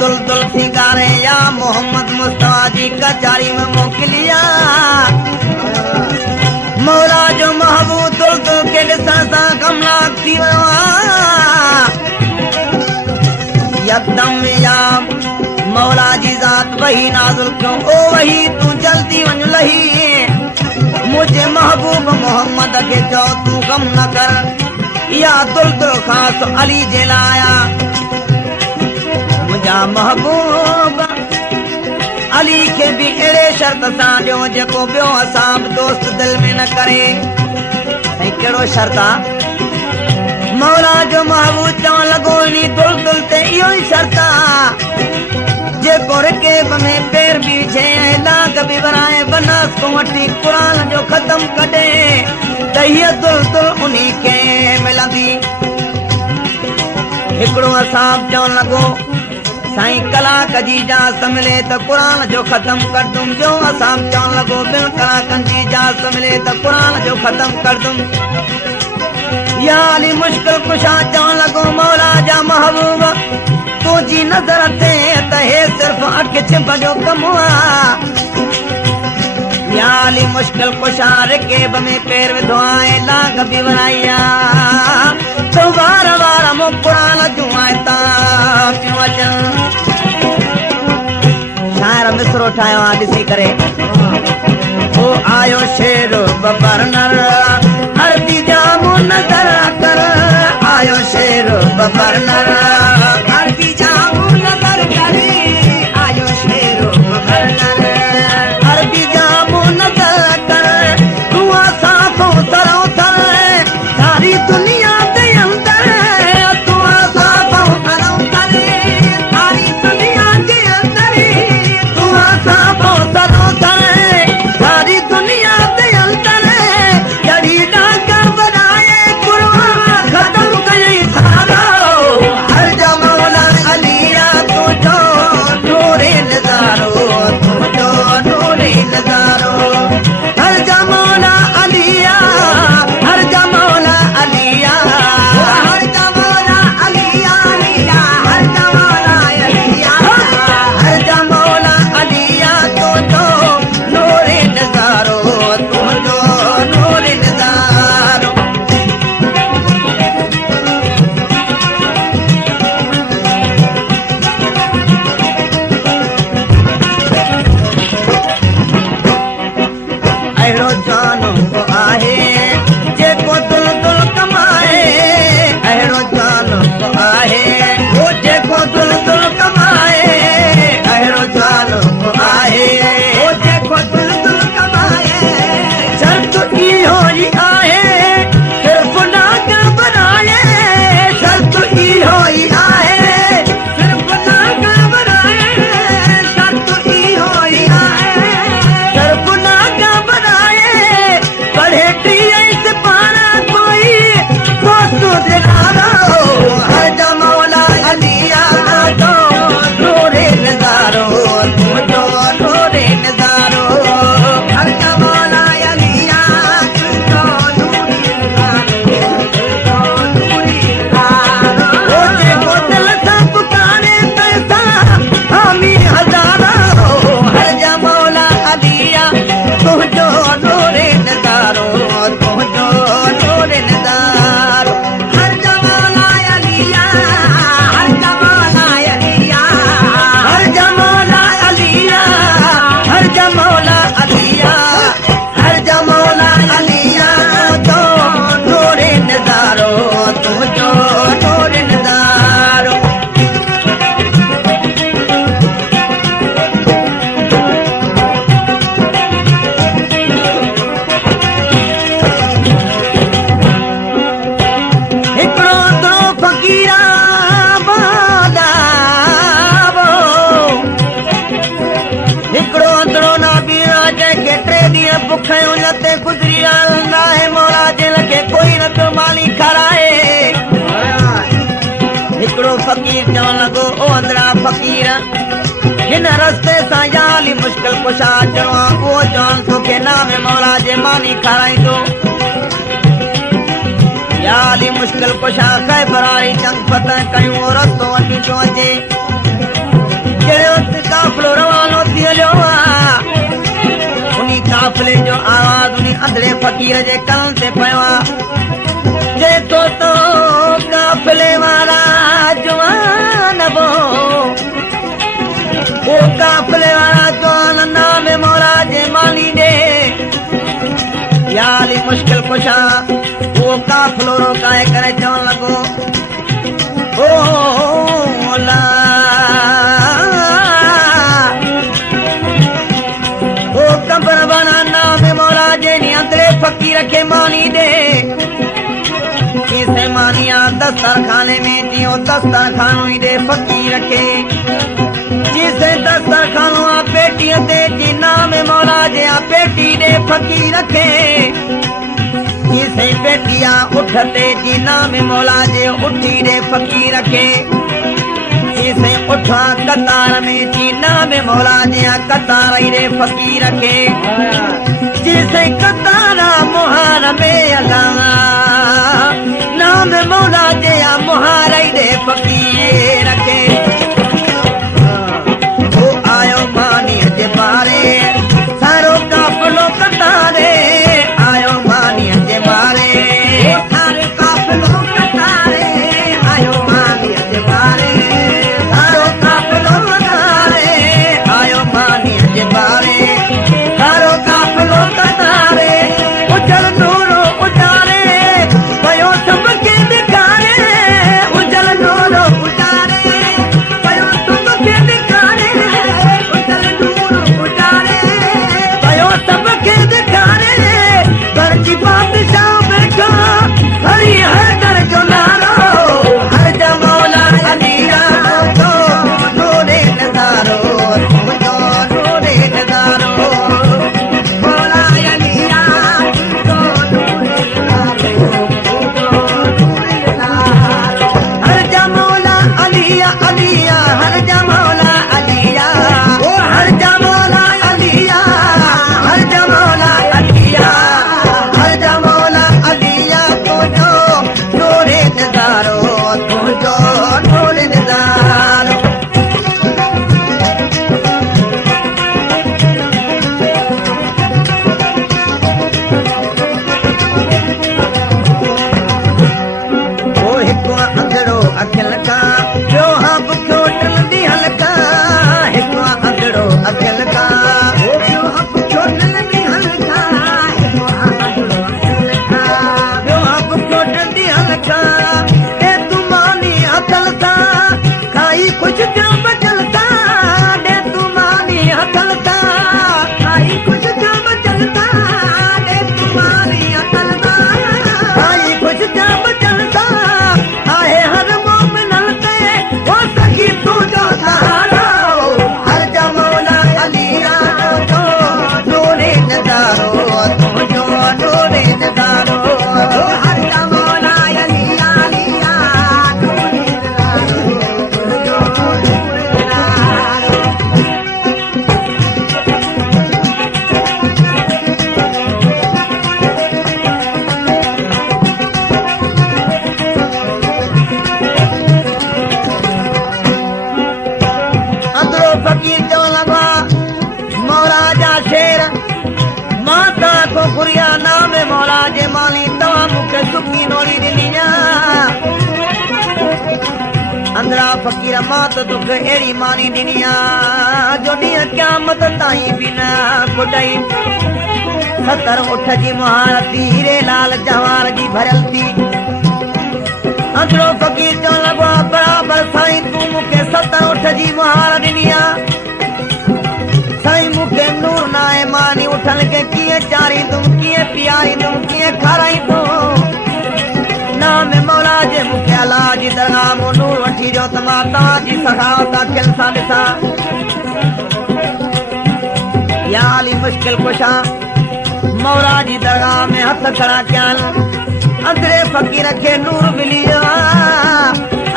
दुल थी गारे या मोहम्मद मुस्तफा जी कचारी में मोकिलिया मौला जो महबूब दुल के ॾिसण सां कमलाक थी वियो यकदम या मौला जी ज़ात वही नाज़िल क्यों ओ वही तू जल्दी वञ लही मुझे महबूब मोहम्मद के चओ तू गम न कर या दुल खास अली जे लाया मुझा महबूब अली के भी अड़े शर्त सां ॾियो जेको ॿियो असां दोस्त दिल में न करे ऐं कहिड़ो शर्त आहे मौला जो महबूब चवण लॻो नी दुल ते इहो ई शर्त आहे जेको रकेब में पैर भी विझे ऐं लाग भी बनाए बनास को वठी क़ुरान जो ख़त्म कढे त हीअ दुल उन्ही खे मिलंदी हिकिड़ो असाब चवण लॻो साईं कलाक जी इजाज़त मिले त क़ुरान जो ख़त्म कर दूं ॿियो असाब चवण लॻो ॿिनि कलाकनि जी इजाज़त मिले त क़ुरान जो ख़त्म कर दूं या अली मुश्किल कुशा चवण लॻो मौला जा महबूब तुझी नज़र ते त हे सिर्फ़ अख छिप जो कमु आहे या अली मुश्किल कुशा रकेब में पैर विधो आहे लाग बि वराई आहे तो वार वार मूं क़ुरान जूं आयतां पियूं अचनि शाइर मिसरो ठाहियो आहे ॾिसी करे ओ आयो शेर बबर नर हरदी जामू नज़र कर आयो शेर बबर नर हरदी जामू नज़र कर आयो शेर बबर नर हरदी जामू नज़र कर तू असां तरो थर सारी दुनिया दे अंदर तू असां तरो थर सारी दुनिया दे अंदर तू असां तरो थर सारी दुनिया दे अंदर जड़ी डाका बनाए कुरान खत्म कई सारो हर जमाना अलिया तू जो नूरे नजारो तू जो नूरे नजारो हर जमाना अलिया हर जमाना अलिया हर जमाना अलिया अलिया हर जमाना अलिया हर जमाना अलिया तू जो नूरे नजारो तू जो नूरे नजारो अहिड़ो जानो आहे जेको दुल कमाए अहिड़ो जानो आहे वो जेको दुल कमाए अहिड़ो जानो आहे वो जेको दुल कमाए शर्त इहो ई आहे सिर्फ़ नाग बनाए शर्त इहो ई आहे सिर्फ़ नाग बनाए शर्त इहो ई आहे सिर्फ़ नाग बनाए पढ़े टीह पारा कोई दोस्तों दिलारो हर जमौला अलिया तो नूरे नजारो तू जो नूरे नजारो हर जमौला अलिया तू जो नूरे नजारो नूरे नजारो ओ जेको दिल सां पुकारे पैसा हामी हज़ारो हर जमौला अलिया तू जो नूरे नजारो तू जो नूरे नजारो हर जमाना अलिया हर जमाना अलिया हर जमाना अलिया हर जमाना अलिया हर जमाना अलिया तो नूरे नजारो तू जो नूरे नजारो हिकिड़ो तो फ़कीरा बादाबो हिकिड़ो अंदरो ना बीरा जंहिंखे 3 ॾींहं बुखियूं लते गुज़री हलंदा आहे मौला जे लखे कोई न तो माली खाराए हिकिड़ो फ़कीर चवण लॻो ओ अंदरा फ़कीर हिन रस्ते सां या अली मुश्किल कुशा अचणो आहे उहो चवनि तोखे नाम मौला जे मानी खाराईंदो या अली मुश्किल कुशा खैबर वारी जंग फतह कयूं रस्तो वठी थो अचे बोले जो आवाज उन्हीं अंधड़े फकीर जे कान ते पयो आहे जेको तो काफिले वारा जवान वो वो काफिले वारा जवान नाम मौला जे मानी दे याली मुश्किल कुशा वो काफिलो रोकाए करे चवण लॻो ओ ला ओ कब्र बना नाम मौला जे नी अंदरे फकीर के मानी दे किसे मानिया दस्तरखाने में जियो दस्तरखानो ही दे फकीर के जिसे दस्तरखानो आ पेटी ते जी नाम मौला जे आ पेटी दे फकीर के जिसे पेटिया उठते जी नाम मौला जे उठी दे फकीर के जिसे उठा कतार में जी नाम मौला जे आ कतार ही दे फकीर के जिसे कतारा मुहार में अल्लाह नाम मौला जे आ मुहार ही दे फकीर के वो आयो मानी जे बारे सारो काफिलो कतारे आयो मानी जे बारे सारे काफिलो कतारे आयो मानी जे बारे सारो काफिलो कतारे आयो मानी जे बारे सारो काफिलो कतारे उजल नूरो उजारे भयो सबके दिखारे उजल नूरो उजारे भयो सबके दिखारे उजल नूरो उजारे भयो सबके दिखारे घर की बादशाह बैठा हरी हर दर जो नारो हर जमौला अलीरा तो नूरे नजारो जो नूरे नजारो मौला अलीरा तो नूरे नजारो हर जमौला अलिया अलिया हर जमौला अलिया ओ हर जमौला अलिया हर जमौला अलिया हर जमौला अलिया तो जो नूरे नजारो तो जो नूरे नजारो ओ हिकु अंधड़ो अखिल का ॿियो हा बुखियो टलंदी हलका हिकु अंधड़ो अखिल का ॿियो हा बुखियो टलंदी हलका हिकु अंधड़ो अखिल का ॿियो हा बुखियो टलंदी हलका ए तू मानी अकल सा खाई कुछ जो बचल सा दे तू मानी अकल सा खाई कुछ जो बचल सा दे तू मानी अकल सा खाई कुछ जो बचल सा आहे हर मोमिनन ते वो सखी तू जो सहारो हर जमौला अलिया जो नूरे नजारो तू जो नूरे नजारो हर जमौला अलिया अलिया नूरे नजारो तू जो नूरे नजारो अंदरो फकीर चवण लॻा मौला जा शेर माता को गुरिया नाम मौला जे माली तव्हां मूंखे सुकी नोड़ी ॾिनी अंदरा फकीर मां त तोखे अहिड़ी मानी ॾिनी जो ॾींहुं क़यामत ताईं बि न खुटई 70 उठ जी मुहार थी हीरे लाल जवाहर जी भरियल थी अंदरो फकीर चवण लॻो बराबर साईं तूं मूंखे 70 उठ जी मुहार ॾिनी साईं मूंखे नूर न आहे मानी उठल खे कीअं चारींदुमि कीअं पीआरींदुमि कीअं खाराईंदुमि नाम मौला जे मूंखे अलाह जी दरगाह मां नूर वठी ॾियो त मां तव्हांजी सखावत अखियुनि सां ॾिसां या अली मुश्किल कुशा मौला जी दरगाह में हथ खड़ा कयनि अंदरे फकीर खे नूर मिली वियो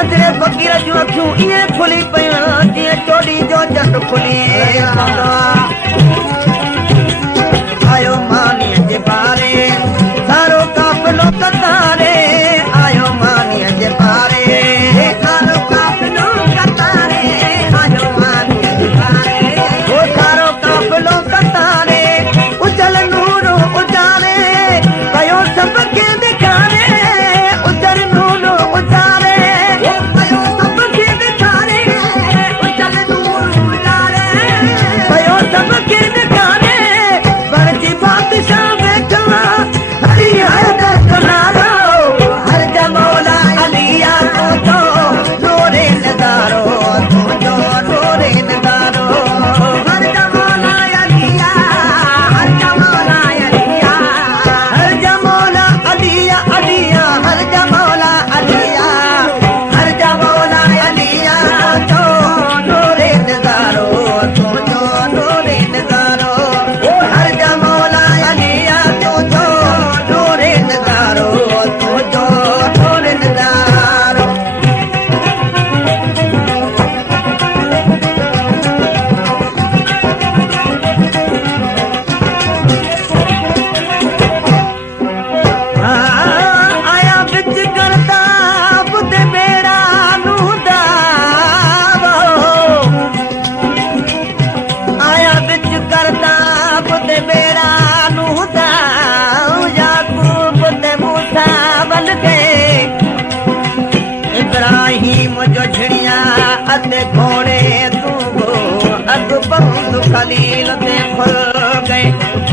अंदरे फकीर जूं अखियूं ईअं खुली पियूं जीअं चोॾी जो जट खुली आयो मानीअ जे बारे सारो काफ़िलो कतारे आयो मानीअ जे बारे सारो काफ़िलो कतारे आयो मानीअ जे बारे वो सारो काफ़िलो कतारे उजल नूर बहुत खलील से खुल गए